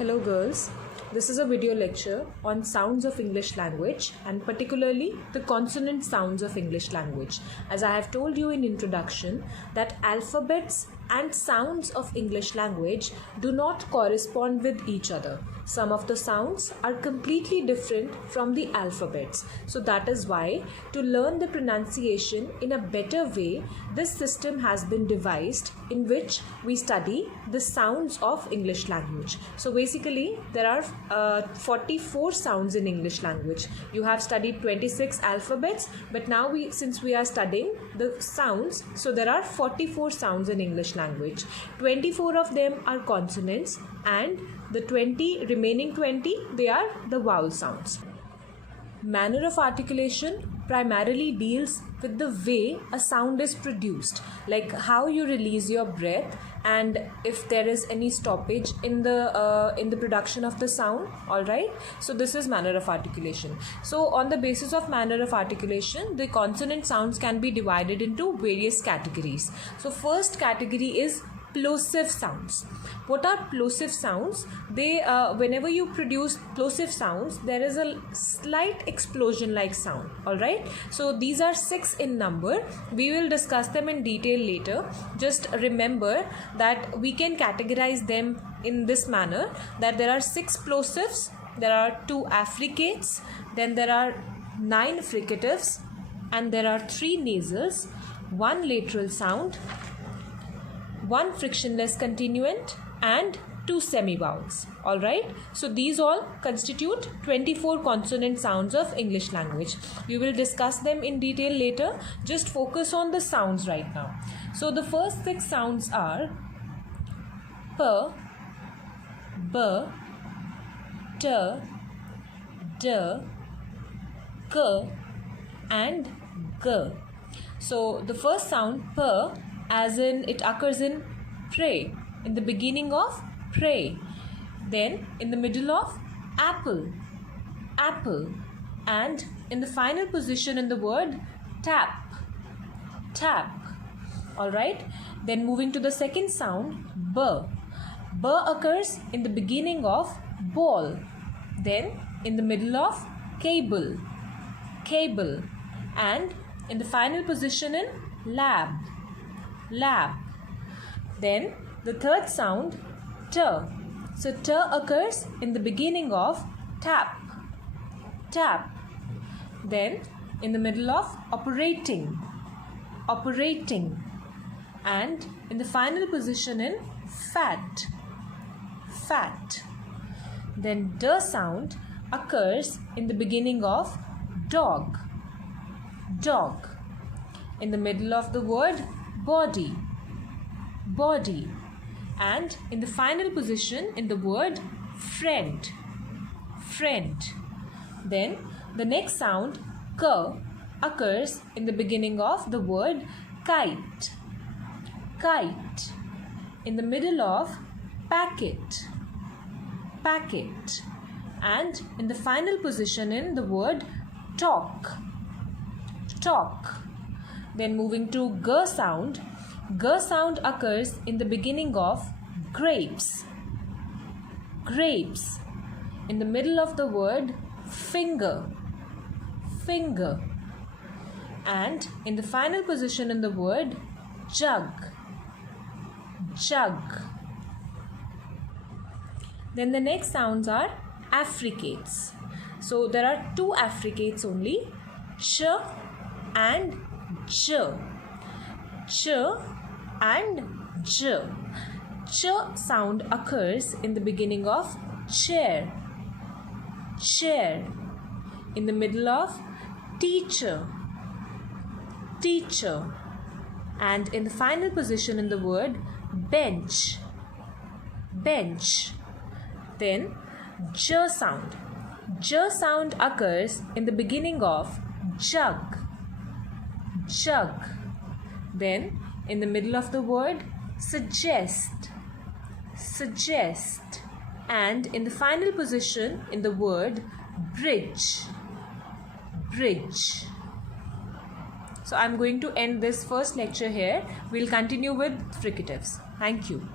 Hello girls, this is a video lecture on sounds of English language and particularly the consonant sounds of English language. As I have told you in introduction that alphabets and sounds of English language do not correspond with each other. Some of the sounds are completely different from the alphabets. So that is why to learn the pronunciation in a better way, this system has been devised in which we study the sounds of English language. So basically there are 44 sounds in English language. You have studied 26 alphabets, but now since we are studying the sounds, so there are 44 sounds in English language. 24 of them are consonants and the remaining 20 they are the vowel sounds. Manner of articulation primarily deals with the way a sound is produced, like how you release your breath and if there is any stoppage in the production of the sound. All right, so this is manner of articulation. So on the basis of manner of articulation, the consonant sounds can be divided into various categories. So first category is plosive sounds. What are plosive sounds? They whenever you produce plosive sounds, there is a slight explosion like sound. All right, so these are 6 in number. We will discuss them in detail later. Just remember that we can categorize them in this manner, that there are 6 plosives, there are 2 affricates, then there are 9 fricatives, and there are 3 nasals, 1 lateral sound, 1 frictionless continuant and 2 semivowels. Alright, so these all constitute 24 consonant sounds of English language. We will discuss them in detail later. Just focus on the sounds right now. So the first 6 sounds are P, B, T, D, K and G. So the first sound P, as in it occurs in pray, in the beginning of pray, then in the middle of apple, apple, and in the final position in the word tap, tap. Alright, then moving to the second sound B. B occurs in the beginning of ball, then in the middle of cable, cable, and in the final position in lab, lab. Then the third sound T. So T occurs in the beginning of tap, tap. Then in the middle of operating, operating. And in the final position in fat, fat. Then D sound occurs in the beginning of dog, dog. In the middle of the word body, body, and in the final position in the word friend, friend. Then the next sound K occurs in the beginning of the word kite, kite, in the middle of packet, packet, and in the final position in the word talk, talk. Then moving to G sound. G sound occurs in the beginning of grapes, grapes, in the middle of the word finger, finger, and in the final position in the word jug, jug. Then the next sounds are affricates. So there are 2 affricates only, ch and j, ch and j. Ch sound occurs in the beginning of chair, chair, in the middle of teacher, teacher, and in the final position in the word bench, bench. Then j sound. J sound occurs in the beginning of jug, jug. Then in the middle of the word suggest, suggest, and in the final position in the word bridge, bridge. So I'm going to end this first lecture here. We'll continue with fricatives. Thank you.